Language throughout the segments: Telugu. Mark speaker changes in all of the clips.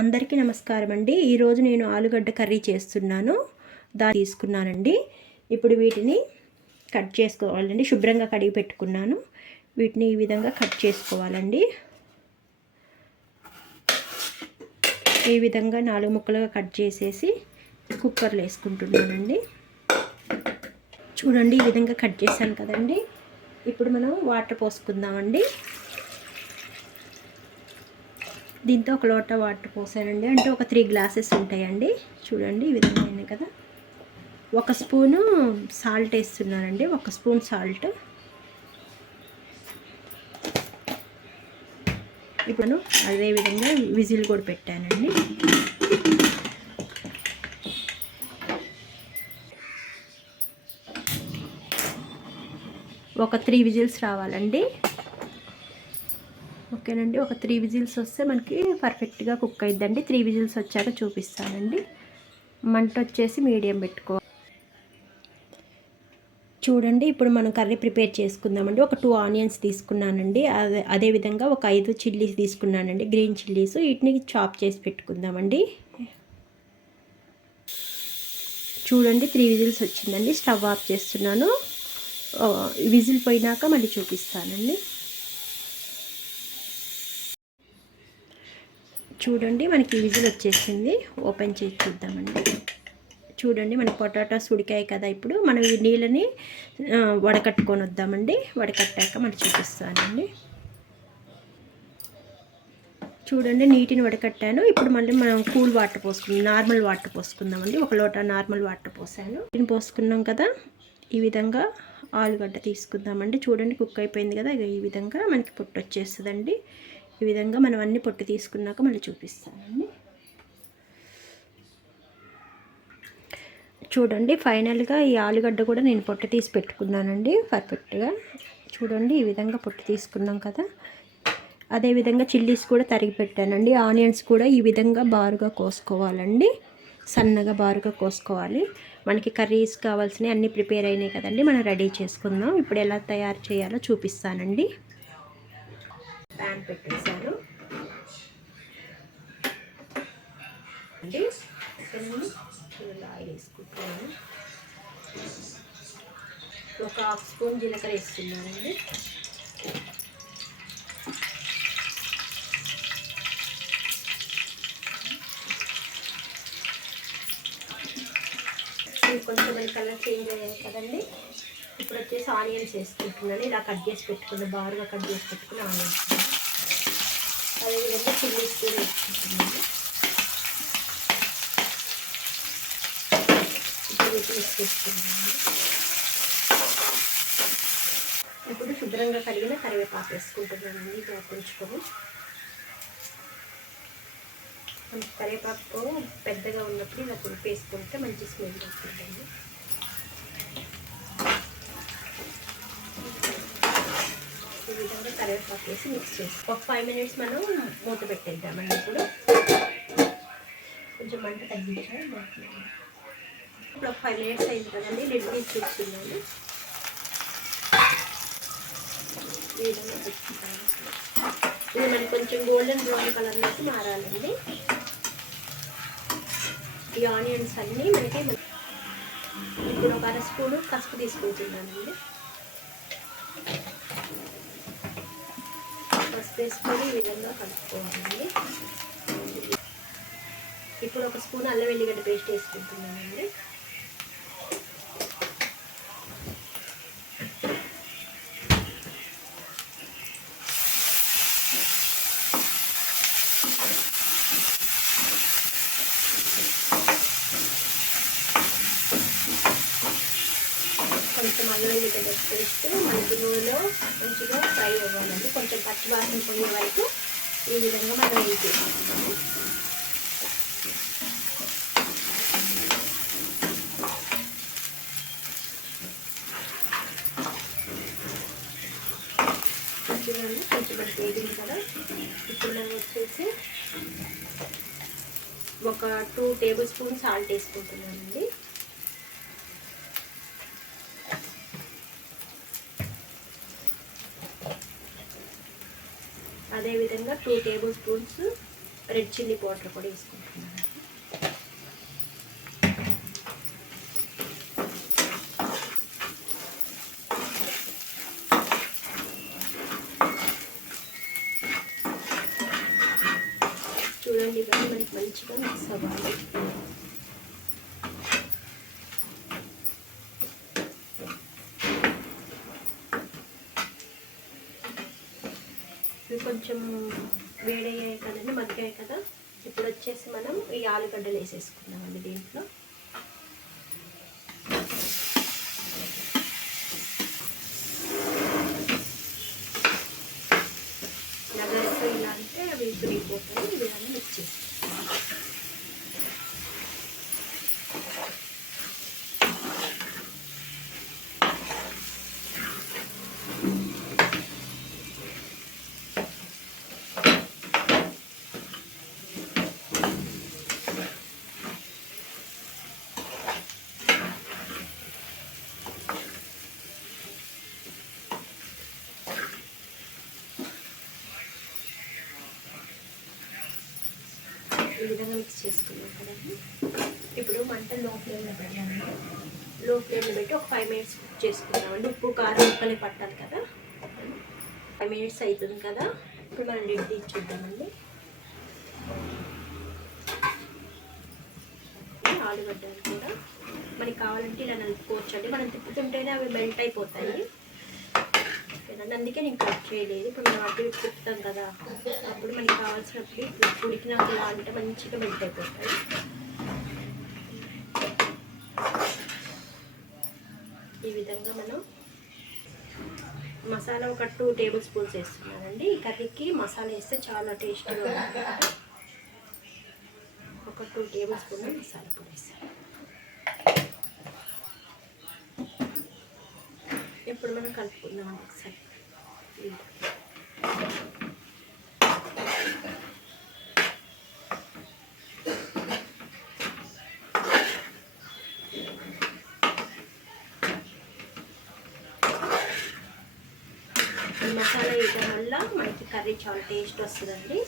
Speaker 1: అందరికీ నమస్కారం అండి ఈరోజు నేను ఆలుగడ్డ కర్రీ చేస్తున్నాను దా తీసుకున్నానండి ఇప్పుడు వీటిని కట్ చేసుకోవాలండి శుభ్రంగా కడిగి పెట్టుకున్నాను వీటిని ఈ విధంగా కట్ చేసుకోవాలండి ఈ విధంగా నాలుగు ముక్కలుగా కట్ చేసేసి కుక్కర్లో వేసుకుంటున్నానండి చూడండి ఈ విధంగా కట్ చేశాను కదండి ఇప్పుడు మనం వాటర్ పోసుకుందామండి దీంతో ఒక లోట వాటర్ పోసానండి అంటే ఒక త్రీ గ్లాసెస్ ఉంటాయండి చూడండి ఈ విధమైన కదా ఒక స్పూను సాల్ట్ వేస్తున్నానండి ఒక స్పూన్ సాల్ట్ ఇప్పుడు అదేవిధంగా విజిల్ కూడా పెట్టానండి ఒక త్రీ విజిల్స్ రావాలండి ఓకేనండి ఒక త్రీ విజిల్స్ వస్తే మనకి పర్ఫెక్ట్గా కుక్ అయిద్దండి త్రీ విజిల్స్ వచ్చాక చూపిస్తానండి మంట వచ్చేసి మీడియం పెట్టుకో చూడండి ఇప్పుడు మనం కర్రీ ప్రిపేర్ చేసుకుందామండి ఒక టూ ఆనియన్స్ తీసుకున్నానండి అదే అదేవిధంగా ఒక ఐదు చిల్లీస్ తీసుకున్నానండి గ్రీన్ చిల్లీస్ వీటిని చాప్ చేసి పెట్టుకుందామండి చూడండి త్రీ విజిల్స్ వచ్చిందండి స్టవ్ ఆఫ్ చేస్తున్నాను విజిల్ పోయినాక మళ్ళీ చూపిస్తానండి చూడండి మనకి విజిల్ వచ్చేసింది ఓపెన్ చేసి చూద్దామండి చూడండి మన పొటాటోస్ ఉడికాయి కదా ఇప్పుడు మనం ఈ నీళ్ళని వడకట్టుకొని వద్దామండి వడకట్టాక మనం చూపిస్తానండి చూడండి నీటిని వడకట్టాను ఇప్పుడు మళ్ళీ మనం కూల్ వాటర్ పోసుకుందాం నార్మల్ వాటర్ పోసుకుందామండి ఒక లోట నార్మల్ వాటర్ పోసాను దీన్ని పోసుకున్నాం కదా ఈ విధంగా ఆలుగడ్డ తీసుకుందామండి చూడండి కుక్ అయిపోయింది కదా ఈ విధంగా మనకి పుట్టొచ్చేస్తుందండి వచ్చేస్తుందండి ఈ విధంగా మనం అన్ని పొట్టు తీసుకున్నాక మళ్ళీ చూపిస్తానండి చూడండి ఫైనల్గా ఈ ఆలుగడ్డ కూడా నేను పొట్టు తీసి పెట్టుకున్నానండి పర్ఫెక్ట్గా చూడండి ఈ విధంగా పొట్టు తీసుకున్నాం కదా అదేవిధంగా చిల్లీస్ కూడా తరిగి పెట్టానండి ఆనియన్స్ కూడా ఈ విధంగా బారుగా కోసుకోవాలండి సన్నగా బారుగా కోసుకోవాలి మనకి కర్రీస్ కావాల్సినవి అన్నీ ప్రిపేర్ అయినాయి కదండి మనం రెడీ చేసుకుందాం ఇప్పుడు ఎలా తయారు చేయాలో చూపిస్తానండి ప్యాన్ పెట్టేశాను అండి ఆయిల్ వేసుకుంటున్నాను ఒక హాఫ్ స్పూన్ జీలకర్ర వేసుకున్నానండి కొంచెం కలర్ చేంజ్ అయ్యాయి కదండి ఇప్పుడు వచ్చేసి ఆనియన్స్ వేసుకుంటున్నాను ఇలా కట్ చేసి పెట్టుకున్న బారుగా కట్ చేసి పెట్టుకున్న ఆనియన్స్ అదేవిధంగా చిల్లీస్ కూడా వేసుకుంటున్నాను ఇప్పుడు ఇప్పుడు శుభ్రంగా కలిగిన కరివేపాకు వేసుకుంటున్నాను అండి కొంచుకొని కరివేపాకు పెద్దగా ఉన్నప్పుడు ఇలా పులిపేసుకుంటే మంచి స్మెల్ వస్తుందండి కరివేపాకు వేసి మిక్స్ చేసి ఒక ఫైవ్ మినిట్స్ మనం మూత పెట్టేద్దామండి ఇప్పుడు కొంచెం మంట తగ్గించాలి ఇప్పుడు ఒక ఫైవ్ మినిట్స్ అయింది కదండి రెడ్ తీసి చూస్తున్నాను ఇది మనకి కొంచెం గోల్డెన్ బ్రౌన్ కలర్ నుంచి మారాలండి ఈ ఆనియన్స్ అన్నీ మనకి ఇప్పుడు ఒక అర స్పూను తీసుకుంటున్నాను తీసుకుంటున్నానండి వేసుకొని ఈ విధంగా కలుపుకోవాలండి ఇప్పుడు ఒక స్పూన్ అల్లం వెల్లిగడ్డ పేస్ట్ వేసుకుంటున్నామండి కొంచెం అల్లం మీద పేస్ట్ మనకి నూనెలో మంచిగా ఫ్రై అవ్వాలండి కొంచెం పచ్చివాసన పోయే వరకు ఈ విధంగా మనం ఇది చేసుకుంటాము చూడండి కొంచెం వేడింది కదా ఇప్పుడు మనం వచ్చేసి ఒక టూ టేబుల్ స్పూన్ సాల్ట్ వేసుకుంటున్నానండి అదేవిధంగా two tablespoons red chilli powder కూడా వేసుకుంటున్నాను చూడండి మనకి మంచిగా మిక్స్ అవ్వాలి కొంచెం వేడయ్యాయి కదండి మగ్గాయి కదా ఇప్పుడు వచ్చేసి మనం ఈ ఆలుగడ్డలు వేసేసుకుందామండి దీంట్లో చేసుకున్నాం కదండి ఇప్పుడు మంట లో ఫ్లేమ్లో పెట్టామండి లో ఫ్లేమ్లో పెట్టి ఒక ఫైవ్ మినిట్స్ కుక్ చేసుకున్నామండి ఉప్పు కారం ముక్కలే పట్టాలి కదా ఫైవ్ మినిట్స్ అవుతుంది కదా ఇప్పుడు మనం లిడ్ తీసి చూద్దామండి ఆలుగడ్డలు కూడా మనకి కావాలంటే ఇలా నలుపుకోవచ్చండి మనం తిప్పుతుంటేనే అవి మెల్ట్ అయిపోతాయి ఉంటుంది అందుకే నేను కట్ చేయలేదు ఇప్పుడు మనం అడ్డు ఉడుకుతాం కదా అప్పుడు మనకి కావాల్సినప్పుడు ఉడికినాక ఇలా అంటే మంచిగా మెల్ట్ అయిపోతుంది ఈ విధంగా మనం మసాలా ఒక టూ టేబుల్ స్పూన్స్ వేస్తున్నానండి ఈ కర్రీకి మసాలా వేస్తే చాలా టేస్ట్గా ఉంటుంది ఒక టూ టేబుల్ స్పూన్ మసాలా పొడి ఇప్పుడు మనం కలుపుకుందాం ఒకసారి మసాలా వేయడం వల్ల మనకి కర్రీ చాలా టేస్ట్ వస్తుందండి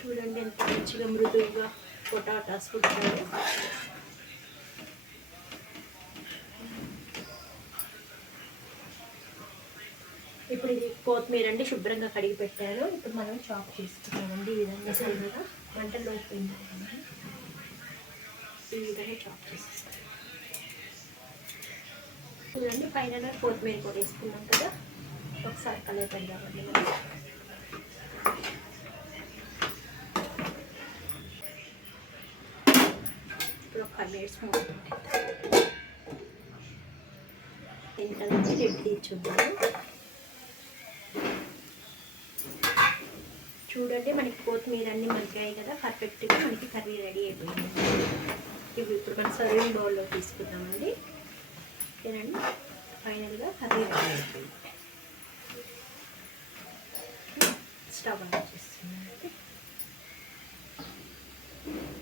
Speaker 1: చూడండి ఎంత మంచిగా మృదువుగా పొటాటాస్ ఉంటాయి ఇప్పుడు ఇది కొత్తిమీర అండి శుభ్రంగా కడిగి పెట్టారు ఇప్పుడు మనం చాప్ చేసుకుంటామండి ఈ విధంగా సరిగా వంటలో ఈ విధంగా చాప్ చేసేస్తాం చూడండి పైన కొత్తిమీర కూడా వేసుకున్నాం కదా ఒకసారి కలర్ పెడదామండి మనం ఇప్పుడు ఒక కలర్ స్మూత్ పెట్టేద్దాం ఏంటంటే రెడ్ తీర్చుద్దాము చూడండి మనకి కొత్తిమీర అన్ని మగ్గాయి కదా పర్ఫెక్ట్గా మనకి కర్రీ రెడీ అయిపోయింది ఇవి ఇప్పుడు మనం సర్వింగ్ బౌల్లో తీసుకుందామండి తినండి ఫైనల్గా కర్రీ రెడీ అయిపోయింది స్టవ్ ఆన్ చేస్తున్నాం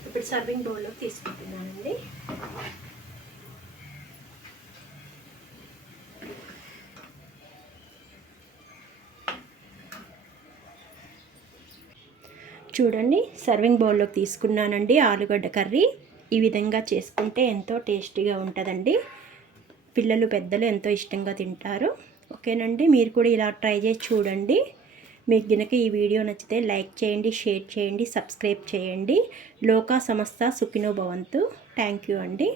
Speaker 1: ఇప్పుడు సర్వింగ్ బౌల్లో తీసుకుంటున్నానండి చూడండి సర్వింగ్ బౌల్లోకి తీసుకున్నానండి ఆలుగడ్డ కర్రీ ఈ విధంగా చేసుకుంటే ఎంతో టేస్టీగా ఉంటుందండి పిల్లలు పెద్దలు ఎంతో ఇష్టంగా తింటారు ఓకేనండి మీరు కూడా ఇలా ట్రై చేసి చూడండి మీకు గినక ఈ వీడియో నచ్చితే లైక్ చేయండి షేర్ చేయండి సబ్స్క్రైబ్ చేయండి లోకా సమస్త సుఖినో భవంతు థ్యాంక్ యూ అండి